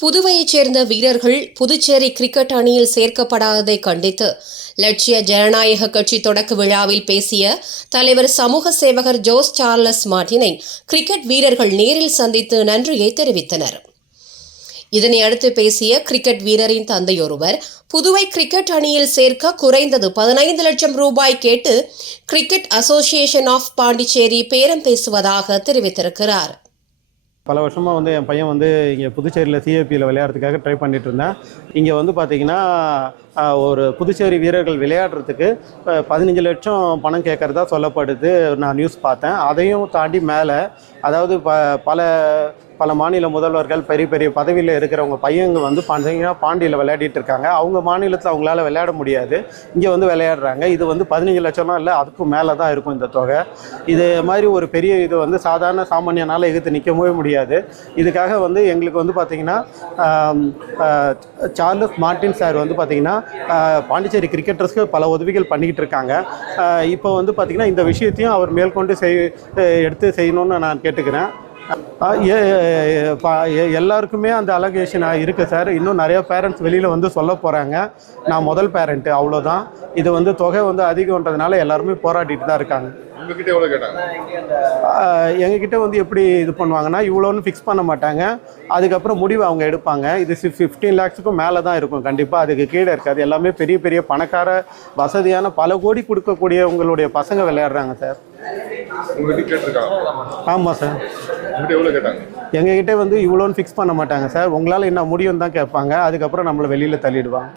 புதுவையைச் சேர்ந்த வீரர்கள் புதுச்சேரி கிரிக்கெட் அணியில் சேர்க்கப்படாததை கண்டித்து லட்சிய ஜனநாயக கட்சி தொடக்க விழாவில் பேசிய தலைவர் சமூக சேவகர் ஜோஸ் சார்லஸ் மார்டினை கிரிக்கெட் வீரர்கள் நேரில் சந்தித்து நன்றியை தெரிவித்தனர். இதனை அடுத்து பேசிய கிரிக்கெட் வீரரின் தந்தையொருவர் புதுவை கிரிக்கெட் அணியில் சேர்க்க குறைந்தது 15 லட்சம் ரூபாய் கேட்டு கிரிக்கெட் அசோசியேஷன் ஆஃப் பாண்டிச்சேரி பேரம் பேசுவதாக தெரிவித்திருக்கிறார். பல வருஷமாக என் பையன் இங்கே புதுச்சேரியில் சிஏபியில் விளையாடுறதுக்காக ட்ரை பண்ணிட்டு இருந்தேன். இங்கே பார்த்தீங்கன்னா ஒரு புதுச்சேரி வீரர்கள் விளையாடுறதுக்கு 15 லட்சம் பணம் கேட்குறதா சொல்லப்படுது. நான் நியூஸ் பார்த்தேன். அதையும் தாண்டி மேலே அதாவது பல மாநில முதல்வர்கள் பெரிய பெரிய பதவியில் இருக்கிறவங்க பையங்க பார்த்தீங்கன்னா பாண்டியில் விளையாடிட்டு இருக்காங்க. அவங்க மாநிலத்தில் அவங்களால விளையாட முடியாது, இங்கே விளையாடுறாங்க. இது 15 லட்சம்லாம் இல்லை, அதுக்கும் மேலே தான் இருக்கும் இந்த தொகை. இது மாதிரி ஒரு பெரிய இது சாதாரண சாமானியனால் எதிர்த்து நிற்கவே முடியாது. இதுக்காக எங்களுக்கு பார்த்தீங்கன்னா சார்லஸ் மார்டின் சார் பார்த்தீங்கன்னா பாண்டிச்சேரி கிரிக்கெட்டர்ஸ்க்கு பல உதவிகள் பண்ணிக்கிட்டு இருக்காங்க. இப்போ பார்த்தீங்கன்னா இந்த விஷயத்தையும் அவர் மேற்கொண்டு எடுத்து செய்யணும்னு நான் கேட்டுக்கிறேன். எல்லாருக்குமே அந்த அலகேஷன் இருக்குது சார். இன்னும் நிறைய பேரண்ட்ஸ் வெளியில் சொல்ல போகிறாங்க. நான் முதல் பேரண்ட்டு, அவ்வளோதான். இது தொகை அதிகம்ன்றதுனால எல்லாருமே போராடிட்டு தான் இருக்காங்க. எங்ககிட்ட எப்படி இது பண்ணுவாங்கன்னா, இவ்வளோன்னு ஃபிக்ஸ் பண்ண மாட்டாங்க. அதுக்கப்புறம் முடிவு அவங்க எடுப்பாங்க. இது 15 லேக்ஸுக்கும் மேலே தான் இருக்கும், கண்டிப்பாக அதுக்கு கீழே இருக்காது. எல்லாமே பெரிய பெரிய பணக்கார வசதியான பல கோடி கொடுக்கக்கூடிய உங்களுடைய பசங்க விளையாடுறாங்க சார். ஆமாம் சார். எங்ககிட்ட இவ்வளோன்னு ஃபிக்ஸ் பண்ண மாட்டாங்க சார். உங்களால் என்ன முடியும்னு தான் கேட்பாங்க. அதுக்கப்புறம் நம்மளை வெளியில் தள்ளிடுவாங்க.